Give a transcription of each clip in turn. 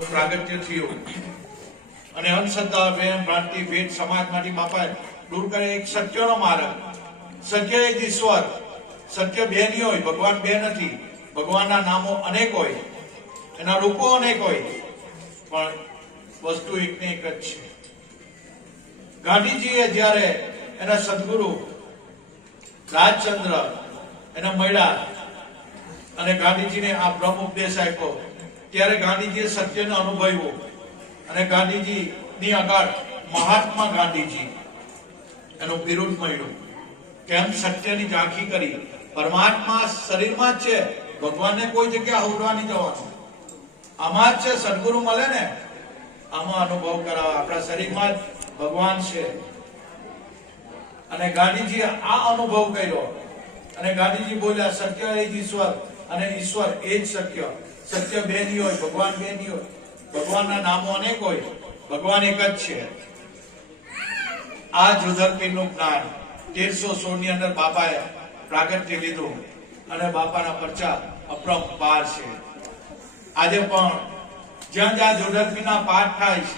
પ્રાગટ્ય થયું અને અંધશ્રદ્ધા વેમ ભ્રાંતિ ભેદ સમાજમાંથી બાપાએ દૂર કરે એક સત્યનો માર્ગ. સત્ય એ જ ઈશ્વર. સત્ય બે નહીં હોય, ભગવાન બે નથી. ભગવાનના નામો અનેક હોય, એના રૂપો અનેક હોય, પણ વસ્તુ એક ને એક જ છે. ગાંધીજીએ જ્યારે એના સદગુરુ રાજચંદ્ર એને મળ્યા અને ગાંધીજીને આ બ્રહ્મ ઉપદેશ આપ્યો, ત્યારે ગાંધીજીએ સત્યને અનુભવ્યું અને ગાંધીજીની આગળ મહાત્મા ગાંધીજી એનું બિરુદ મળ્યું. કેમ? સત્યની ઝાંખી કરી. પરમાત્મા શરીરમાં જ છે, ભગવાનને કોઈ જગ્યા હોરવા નહીં જવાનું. આમાં જ છે. સદગુરુ મળે ને આમાં અનુભવ કરાવે, આપણા શરીરમાં જ ભગવાન છે. અને ગાંધીજીએ આ અનુભવ કર્યો અને ગાંધીજી બોલ્યા સત્ય એ જ ઈશ્વર અને ઈશ્વર એ જ સત્ય. સત્ય બે નહીં હોય, ભગવાન બે નહીં હોય. ભગવાનના નામો અનેક હોય, ભગવાન એક જ છે. આ જોધરપીરનું જ્ઞાન 1316 ની અંદર બાપાએ પ્રાગટ્ય લીધું અને બાપાના પરચા અપરંપાર છે. આજે પણ જ્યાં જ્યાં જોધરપીરના પાઠ થાય છે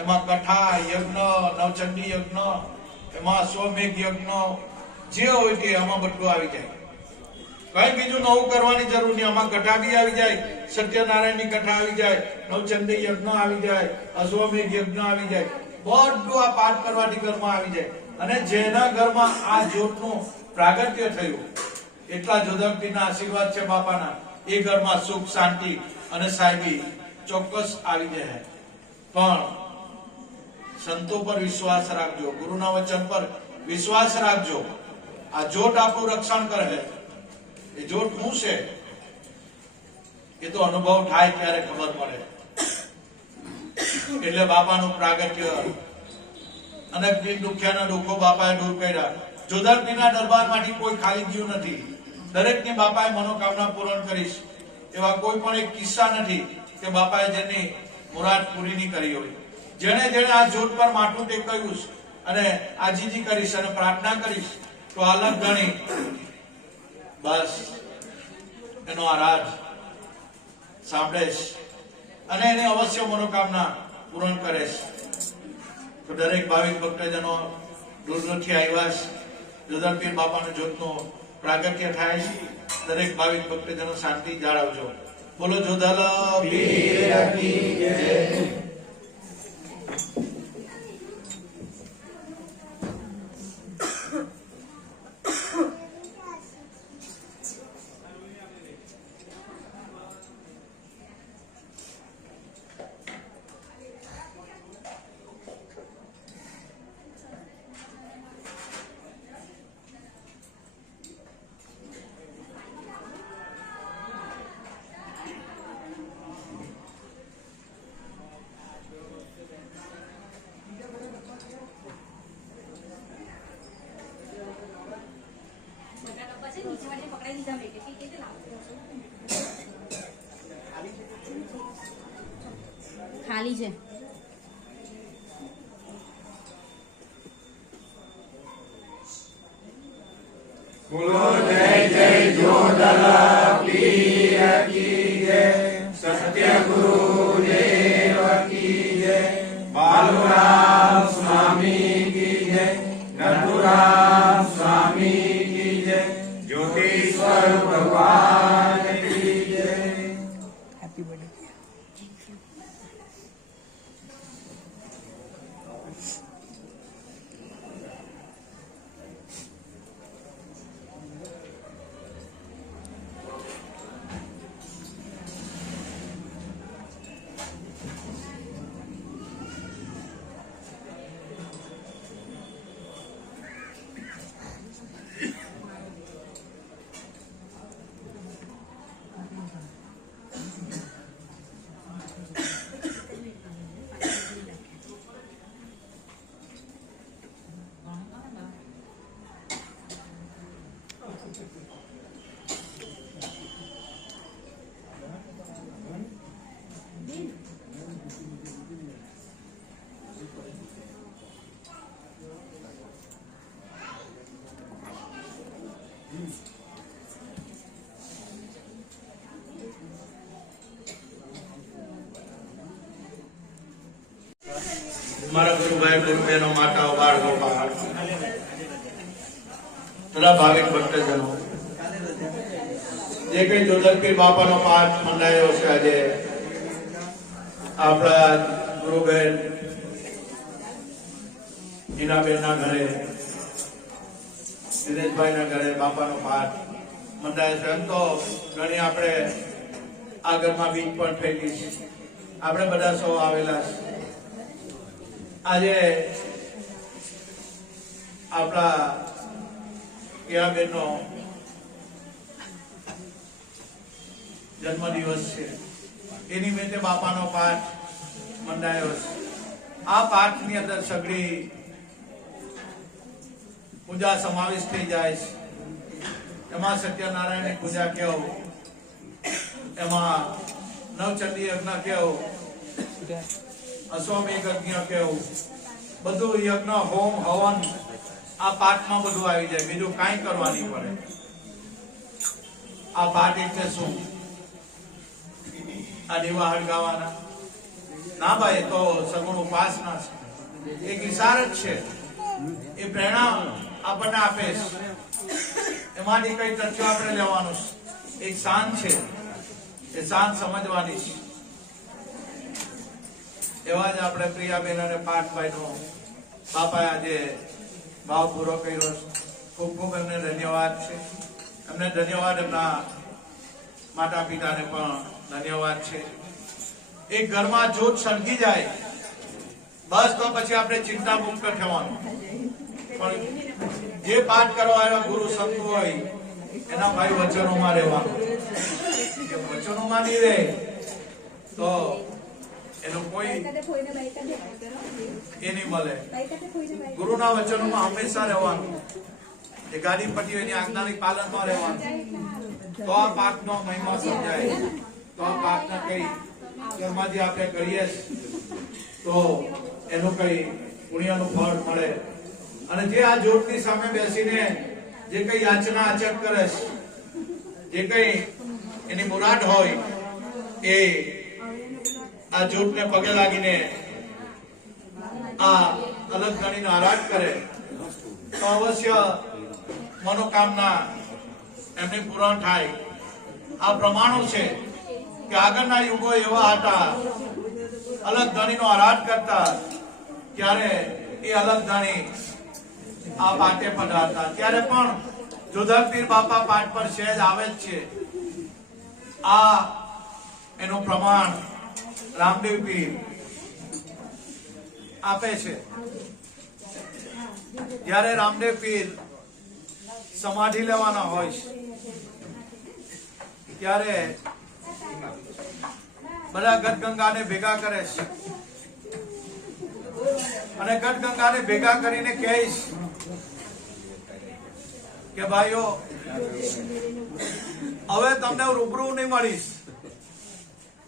એમાં કથા યજ્ઞ, નવચંડી યજ્ઞ, એમાં સ્વમેઘ યજ્ઞ જે હોય તે આમાં બધું આવી જાય. કઈ બીજું નવું કરવાની જરૂર નહીં. આમાં કથા બી આવી જાય, સત્યનારાયણની કથા આવી જાય, નવચંડી યજ્ઞ આવી જાય, અશ્વમેઘ યજ્ઞ આવી જાય. બધું આ પાઠ કરવાથી ઘરમાં આવી જાય. અને જેના ઘરમાં આ જ્યોતનું પ્રાગટ્ય થયું, એટલા જોધરપીરના આશીર્વાદ છે બાપાના, એ ઘરમાં સુખ, શાંતિ અને સાહેબી ચોક્કસ આવી જાય. પણ સંતો પર વિશ્વાસ રાખજો, ગુરુના વચન પર વિશ્વાસ રાખજો. આ જ્યોત આપણું રક્ષણ કરે. એ જ્યોત શું છે એ તો અનુભવ થાય ત્યારે ખબર પડે. એટલે બાપાનું પ્રાગટ્ય અને દિન દુખ્યાના દુઃખો બાપાએ દૂર કર્યા. જોધરપીરના દરબારમાંથી કોઈ ખાલી ગયું નથી. દરેકની બાપાએ મનોકામના પૂર્ણ કરીશ એવા કોઈ પણ એક કિસ્સા નથી કે બાપાએ જેની મુરાદ પૂરી નહીં કરી હોય. જેણે જેણે આ જ્યોત પર માથું ટેકાવ્યું અને આજીજી કરીશ અને પ્રાર્થના કરીશ તો આલમ ગણી બસ એનો આ રાજ સાંભળેશ અને એને અવશ્ય મનોકામના પૂર્ણ કરેશ. તો દરેક ભાવિક ભક્તજનો દૂર દૂરથી આવ્યા છે. જોધરપીર બાપાનું જ્યોતનું પ્રાગટ્ય થાય છે. દરેક ભાવિક ભક્તજનો શાંતિ જાળવજો. બોલો જોધરપીર કી જય. ખાલી છે. બોલો જય જય જોધરપીર કી જય. સત્ય ગુરુદેવ કી જય. બાલુરામ સ્વામી કી જય. નથુરામ સ્વામી કી જય. જ્યોતિશ્વર ભગવાન કી જય. Happy birthday. મારા ગુરુભાઈ ગુરુબેનો માતાઓ બાળકો બહાર બધા ભાવિક ભક્તજનો જે કઈ જોધરપીર બાપાનો પાઠ મંડાયો છે આજે આપણા ગુરુબેન હિનાબેનના ઘરે દિનેશભાઈના ઘરે બાપાનો પાઠ મંડાયો છે. એમ તો ઘણી આપણે આગળમાં બીજ પણ થયેલી છે, આપણે બધા સૌ આવેલા છે. આજે આપણા કેળાબેનનો જન્મદિવસ છે, એ નિમિત્તે બાપાનો પાઠ મંડાયો છે. આ પાઠની અંદર સગળી પૂજા સમાવેશ થઈ જાય છે. એમાં સત્યનારાયણની પૂજા કેવું, એમાં નવચંડી યજ્ઞ કેવું, અશ્વમેઘ યજ્ઞ કેવું, બધું યજ્ઞ હોમ હવન આ પાઠમાં બધું આવી જાય, બીજું કાંઈ કરવાની પડે. આ પાઠ એટલે શું? આ દીવા હળગાવાના ના ભાઈ, તો સગુણ ઉપાસના છે, એક ઈશાર જ છે, એ પ્રેરણા આપણને આપે છે. એમાંથી કઈ તથ્યો આપણે લેવાનું છે, એક શાન છે, એ શાન સમજવાની છે. એવા જ આપણે પ્રિયાબેન અને પાઠભાઈનો બાપાએ આજે ભાવ પૂરો કર્યો છે. ખૂબ ખૂબ એમને ધન્યવાદ છે. એમને ધન્યવાદ, એમના માતા પિતાને પણ ધન્યવાદ છે. એક ઘરમાં જોત સળગી જાય બસ, તો પછી આપણે ચિંતા મુક્ત થવાનું. પણ જે પાઠ કરવા આવ્યા ગુરુ સંત હોય એના ભાઈ વચનોમાં રહેવાનું. વચનોમાં નહીં રહે તો એનું કોઈ એ નહીં મળે. ગુરુના વચનોમાં હંમેશા રહેવાનું. જે ગાદીપતિ એની આજ્ઞાની પાલનમાં રહેવાનું. તો આ પાઠનો મહિમા સમજાય. તો આ પાઠના કઈ કર્મથી આપણે કરીએ તો એનું કઈ પુણ્યનું ફળ મળે. અને જે આ જ્યોતની સામે બેસીને જે કઈ યાચના આચર કરે છે, જે કઈ એની મુરાદ હોય, એ આ જ્યોતને પગે લાગીને આ અલગ ગણીને આરાધ કરે તો અવશ્ય મનોકામના એમને પૂર્ણ થાય. આ પ્રમાણો છે કે આગળના યુગો એવા હતા, અલગ ધણીનો આરાધ કરતા, ત્યારે એ અલગ ધણી આ પાઠે પધારતા. ત્યારે પણ જોધરપીર બાપા પાઠ પર સહેજ આવે જ છે. આ એનું પ્રમાણ રામદેવ પીર આપે છે. જ્યારે રામદેવ પીર સમાધિ લેવાના હોય છે ત્યારે બધા ગઢગંગાને ભેગા કરે છે અને ગઢગંગાને ભેગા કરીને કહે છે કે ભાઈઓ, હવે તમને રૂબરૂ નહીં મળીશ.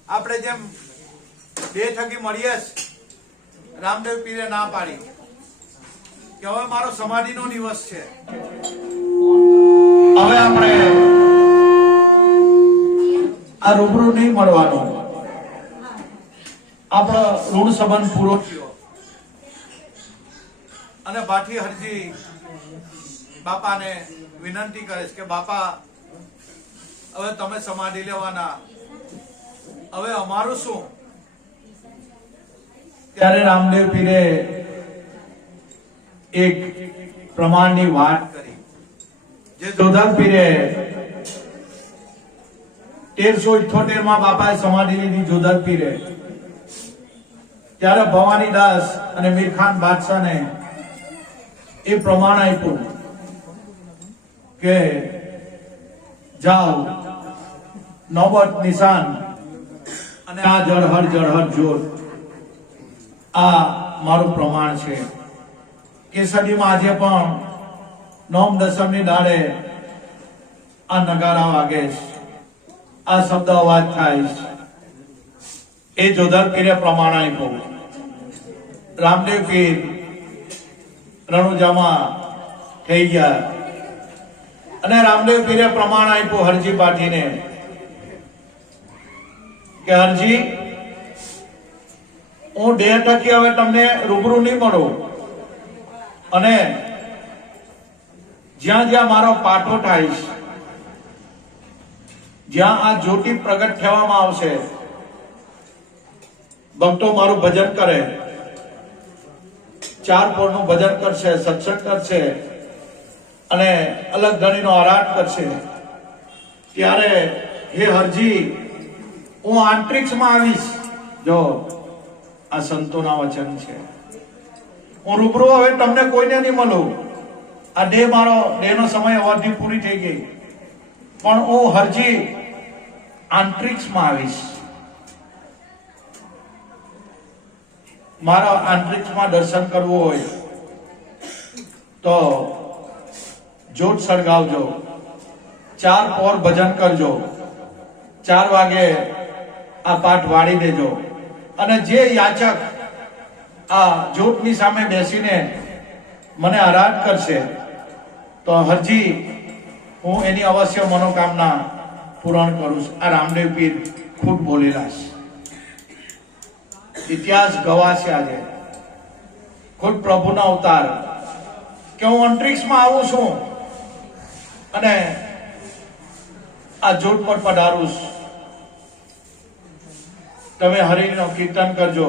આપણે જેમ બે થકી મળીએ, રામદેવ પીરે ના પાડી કે હવે મારો સમાધિનો દિવસ છે, હવે આપણે આ રૂબરૂ નહીં મળવાનું. આપણો ઋણ સંબંધ પૂરો થયો. અને ભાઠી હરજી બાપાને વિનંતી કરે છે કે બાપા, હવે તમે સમાધિ લેવાના, હવે અમારું શું? ત્યારે રામદેવ પીરે એક પ્રમાણની વાત કરી, જે જોધર પીરે 1378 માં બાપાએ સમાધિ લીધી જોધર પીરે. ત્યારે ભવાનીદાસ અને મીરખાન બાદશાહને એ પ્રમાણ આપ્યું કે જાઓ, નોબત નિશાન અને આ જળહર જોર, આ મારું પ્રમાણ છે. કેસરીમાં આજે પણ નોમ દસમની દાડે આ નગારા વાગે છે, આ શબ્દ અવાજ થાય છે. એ જોધર પીરે પ્રમાણ આપ્યું. રામદેવ પીર રણુજામાં થઈ ગયા અને રામદેવ પીરે પ્રમાણ આપ્યું હરજી પાટીને કે હરજી, હું દેહ થકી હવે તમને રૂબરૂ નહીં મળું, અને જ્યાં જ્યાં મારો પાઠો થાય છે, જ્યાં આ જ્યોતિ પ્રગટ થવામાં આવશે, ભક્તો મારું ભજન કરે, ચાર પોરનું ભજન કરશે, સત્સંગ કરશે અને અલગ ધણીનો આરાધ કરશે, ત્યારે હે હરજી હું આંતરિક્ષમાં આવીશ. જો આ સંતોના વચન છે. હું રૂબરૂ હવે તમને કોઈને નહીં મળું. આ દેહ મારો દેહનો સમય અવધિ પૂરી થઈ ગઈ, પણ હું હરજી આંતરિક્ષમાં આવીશ. મારા આંતરિક્ષમાં દર્શન કરવું હોય તો જોત સળગાવજો, ચાર પોર ભજન કરજો, 4 વાગે આ પાઠ વાળી દેજો, અને જે યાચક આ જોતની સામે બેસીને મને આરાધ કરશે તો હરજી હું એની અવશ્ય મનોકામના પૂરણ કરું છું. આ રામદેવ પીર ખુદ બોલેલા છે, ઇતિહાસ ગવાશે આજે, ખુદ પ્રભુના અવતાર, કે હું અંતરિક્ષમાં આવું છું અને આ જોત પર પધારું છું. તમે હરિનો કીર્તન કરજો,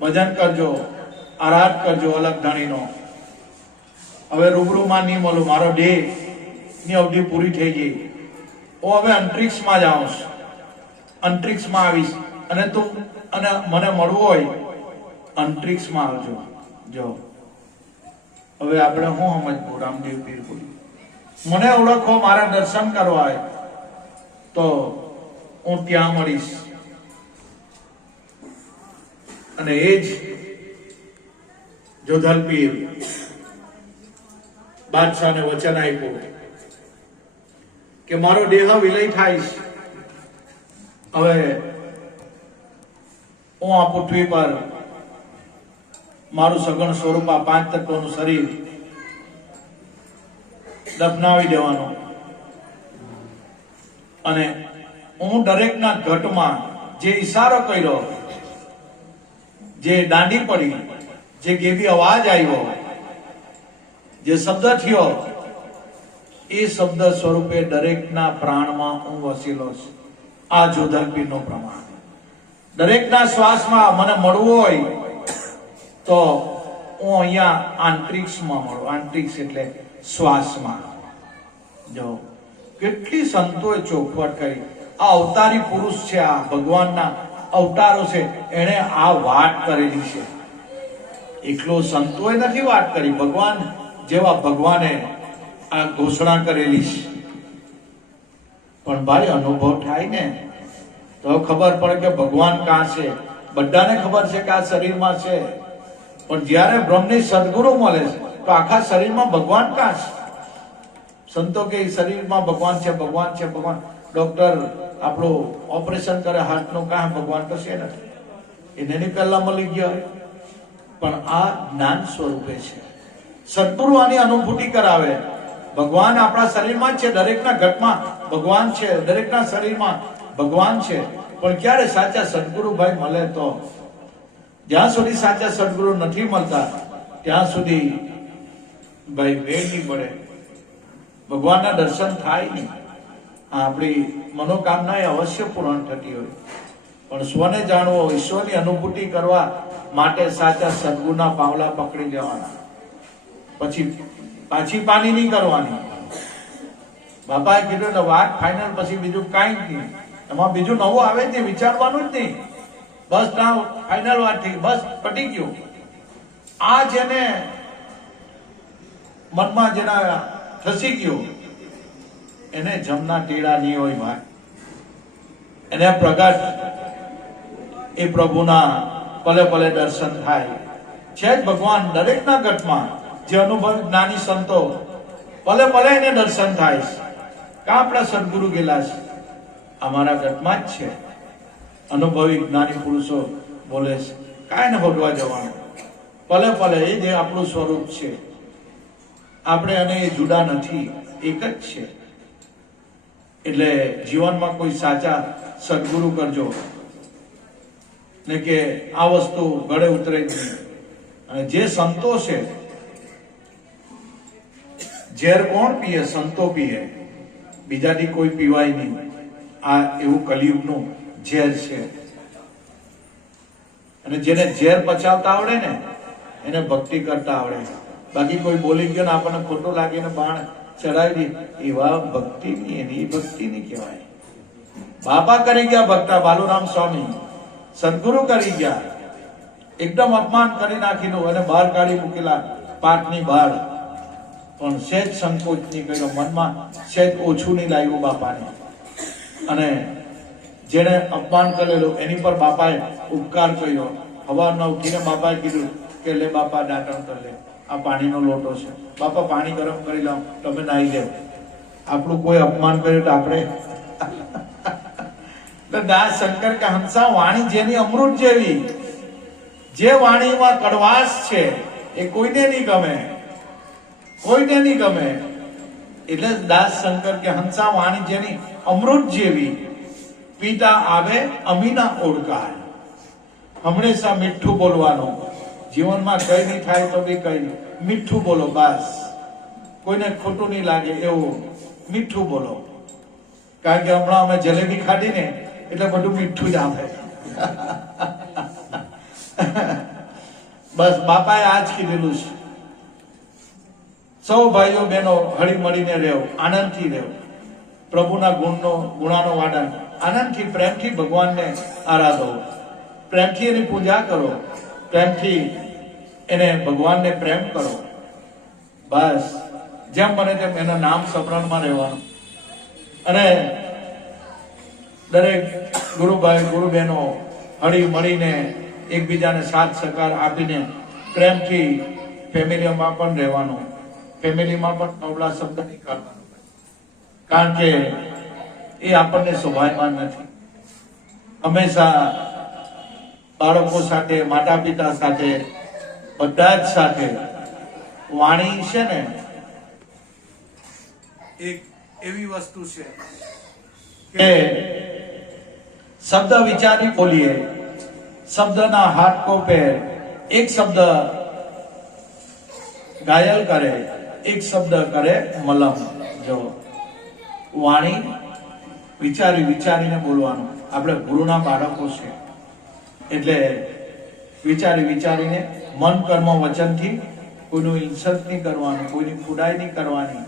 ભજન કરજો, આરાધ કરજો અલગ ધણીનો. હવે રૂબરૂમાં નહીં મળું, મારો દેહ ની અવધિ પૂરી થઈ ગઈ. હું હવે અંતરિક્ષમાં જાઉં છું, અંતરિક્ષમાં આવીશ, અને તું અને મને મળવું હોય અંતરિક્ષમાં આવજો. જો હવે આપણે હું સમજવું, રામદેવ પીર બોલી, મને ઓળખો, મારા દર્શન કરવા હોય તો હું ત્યાં મળીશ. અને એ જ જોધલ પીર બાદશાહને વચન આપ્યું કે મારો દેહ વિલય થાય છે, હવે હું આ પૃથ્વી પર મારું સગુણ સ્વરૂપ આ 5 તત્વનું શરીર દફનાવી દેવાનું, અને હું દરેકના ઘટમાં જે ઈશારો કર્યો, જે દાંડી પડી, જે ગેબી અવાજ આવ્યો, જે શબ્દ થયો, એ શબ્દ સ્વરૂપે દરેકના પ્રાણમાં હું વસેલો છું. આ જોધલ પીરનો પ્રમાણ. દરેકના શ્વાસમાં મને મળવું હોય તો હું અહીંયા આંતરિક્ષમાં મળું. આંતરિક્ષ એટલે શ્વાસમાં. જો કેટલી સંતોએ ચોખવટ કરી. આ અવતારી પુરુષ છે, આ ભગવાનના અવતારો છે, એણે આ વાત કરેલી છે. એકલો સંતોએ નથી વાત કરી, ભગવાન જેવા ભગવાને આ ઘોષણા કરેલી છે. પણ ભાઈ અનુભવ થાય ને તો ખબર પડે કે ભગવાન કાં છે. બધાને ખબર છે કે આ શરીરમાં છે, પણ જ્યારે બ્રહ્મની સદગુરુ મળે છે તો આખા શરીરમાં ભગવાન કાં છે. સંતો કે શરીરમાં ભગવાન છે, ભગવાન છે, ભગવાન. ડોક્ટર આપણું ઓપરેશન કરે હાર્ટનું, કાં ભગવાન તો છે નથી, એને ની પહેલા મળી ગયા હોય. પણ આ જ્ઞાન સ્વરૂપે છે. સદગુરુ આની અનુભૂતિ કરાવે. ભગવાન આપણા શરીરમાં છે, દરેકના ઘટમાં ભગવાન છે, દરેકના શરીરમાં ભગવાન છે. પણ ક્યારે સાચા સદગુરુ ભાઈ મળે તો. જ્યાં સુધી સાચા સદગુરુ નથી મળતા ત્યાં સુધી ભાઈ મેળ નહીં પડે, ભગવાનના દર્શન થાય નહીં. આપણી મનોકામના એ અવશ્ય પૂર્ણ થતી હોય, પણ સ્વને જાણવો, ઈશ્વરની અનુભૂતિ કરવા માટે સાચા સદગુરુના પાવલા પકડી લેવાના, પછી પાછી પાની નહીં કરવાની. બાપાએ કીધું ને વાત ફાઇનલ, પછી બીજું કાંઈ જ નહીં. એમાં બીજું નવું આવે જ નહીં, વિચારવાનું જ નહીં. બસ ના ફાઇનલ વાત થઈ, બસ પટી ગયું. આ જેને મનમાં જેના ફસી ગયું એને જમના ટેડા નહીં હોય ભાઈ. એને પ્રગટ એ પ્રભુના પલે પલે દર્શન થાય છે જ. ભગવાન દરેકના ઘટમાં જે અનુભવી જ્ઞાની સંતો પલે પલે એને દર્શન થાય છે. કા આપણા સદગુરુ ગયેલા છે, અમારા ઘટમાં જ છે. અનુભવી જ્ઞાની પુરુષો બોલે છે, કાંઈ ને ભોગવા જવાનું, પલે પલે એ જે આપણું સ્વરૂપ છે. આપણે અને એ જુદા નથી, એક જ છે. એટલે જીવનમાં કોઈ સાચા સદગુરુ કરજો. ને કે આ વસ્તુ ગળે ઉતરે જ નહીં. અને જે સંતો છે, ઝેર કોણ પીએ? સંતો પીએ, બીજાથી કોઈ પીવાય નહીં. આ એવું કલિયુગનું ઝેર છે. અને જેને ઝેર પચાવતા આવડે ને એને ભક્તિ કરતા આવડે. બાકી કોઈ બોલી ગયો ને આપણને ખોટું લાગે ને બાણ ચડાવી દે, એવા ભક્તિ ની, એની ભક્તિ ની કહેવાય. બાપા કરી ગયા ભક્તા બાલુરામ સ્વામી, સદગુરુ કરી ગયા, એકદમ અપમાન કરી નાખીનું અને બહાર કાઢી મૂકેલા પાઠની બહાર. પણ સહેજ સંકોચ નહીં કર્યો, મનમાં સહેજ ઓછું નહીં લાગ્યું બાપાને. અને જેને અપમાન કરેલું એની પર બાપાએ ઉપકાર કર્યો. સવારના ઉઠીને બાપાએ કીધું કે લે બાપા દાંતણ કર લે, આ પાણીનો લોટો છે, બાપા પાણી ગરમ કરી લાવ, તમે નાહી લેવ. આપણું કોઈ અપમાન કર્યું તો આપણે દાસ શંકર કે હંસા વાણી જેની અમૃત જેવી, જે વાણીમાં કડવાશ છે એ કોઈને નહીં ગમે, કોઈને નહીં ગમે. એટલે દાસ શંકર કે હંસા વાણી જેની અમૃત જેવી, પીતા આવે અમીના ઓળકાર. હંમેશા મીઠું બોલવાનું. જીવનમાં કઈ નહીં થાય તો બી કઈ મીઠું બોલો, બસ. કોઈને ખોટું નહીં લાગે એવું મીઠું બોલો. કારણ કે હમણાં અમે જલેબી ખાધી ને એટલે બધું મીઠું જ આવે. બસ બાપાએ આજ કીધેલું છે, સૌ ભાઈઓ બહેનો હળી મળીને રહેવું, આનંદથી રહેવું, પ્રભુના ગુણાનો વાદન આનંદથી પ્રેમથી ભગવાનને આરાધો, પ્રેમથી એની પૂજા કરો, પ્રેમથી એને ભગવાનને પ્રેમ કરો. બસ જેમ બને તેમ એના નામ સ્મરણમાં રહેવાનું. અને દરેક ગુરુભાઈ ગુરુ બહેનો હળી મળીને એકબીજાને સાથ સહકાર આપીને પ્રેમથી ફેમિલીમાં પણ રહેવાનું. ફેમિલીમાં પણ નવલા શબ્દ નહીં કરવાનું, કારણ કે એ આપણને શોભાયમાન નથી. હંમેશા બાળકો સાથે, માતા પિતા સાથે, બધા જ સાથે વાણી છે ને એક એવી વસ્તુ છે કે શબ્દ વિચારી બોલીએ, શબ્દના હાથ કો પેર. એક શબ્દ ઘાયલ કરે, એક શબ્દ કરે મલમ. જો વાણી વિચારી વિચારીને બોલવાનું. આપણે ગુરુના બાળકો છે એટલે વિચારી વિચારીને મન કર્મ વચનથી કોઈનું ઇન્સલ્ટ નહીં કરવાનું, કોઈની ખુદાઈ નહીં કરવાની,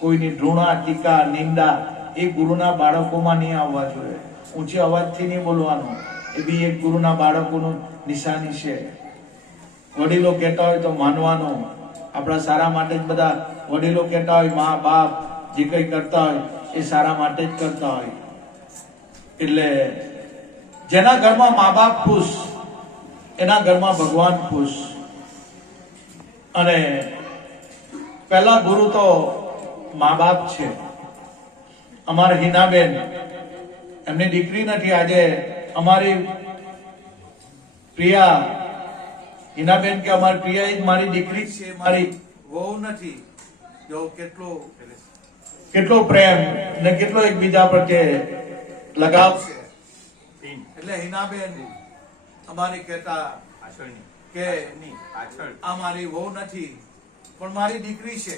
કોઈની ધૃણા ટીકા નિંદા એ ગુરુના બાળકોમાં નહીં આવવા જોઈએ. ઊંચી અવાજથી નહીં બોલવાનું, એ બી એક ગુરુના બાળકોનું નિશાની છે. વડીલો કહેતા હોય તો માનવાનું. આપણા સારા માટે જ બધા વડીલો કહેતા હોય, મા બાપ જે કઈ કરતા હોય એ સારા માટે જ કરતા હોય. એટલે જેના ઘરમાં મા બાપ ખુશ, એના ઘરમાં ભગવાન ખુશ. અને પહેલા ગુરુ તો મા બાપ છે. અમારા હિનાબેન, એમની દીકરી નથી, આજે અમારી પ્રિયા હિનાબેન કે અમારી પ્રિયા જ મારી દીકરી છે, મારી વહુ નથી. જો કેટલો પ્રેમ ને કેટલો એકબીજા પ્રત્યે લગાવ છે. એટલે હિનાબેન અમારી કહેતા કે આ મારી વહુ નથી પણ મારી દીકરી છે,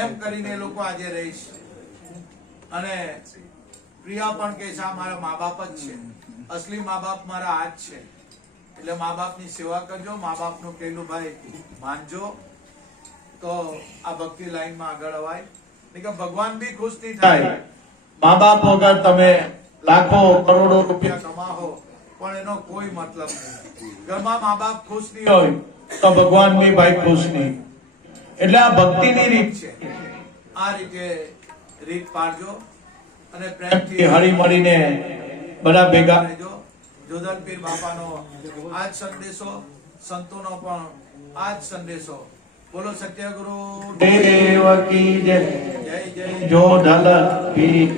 એમ કરીને લોકો આજે રહી છે. અને પ્રિયા પણ કહે છે આ મારા મા બાપ જ છે, અસલી મા બાપ મારા આ જ છે. એટલે મા બાપની સેવા કરજો, મા બાપનું કહેલું ભાઈ માનજો, તો આ ભક્તિ લાઈનમાં આગળ અવાય. ભગવાન બી ખુશ નહીં થાય. મા બાપ વગર તમે લાખો કરોડો રૂપિયા કમાવો પણ એનો કોઈ મતલબ નહીં. ઘરમાં મા બાપ ખુશ નહીં હોય તો ભગવાન બી ભાઈ ખુશ નહીં. એટલે આ ભક્તિની રીત છે. આ રીતે રીત પાડજો અને પ્રેમથી હળી મળીને બધા ભેગા રહેજો. જોધન પીર બાપાનો આ જ સંદેશો, સંતોનો પણ આ જ સંદેશો. બોલો સત્યગુરુ દેવ કી જય. જય જય જોધન પીર.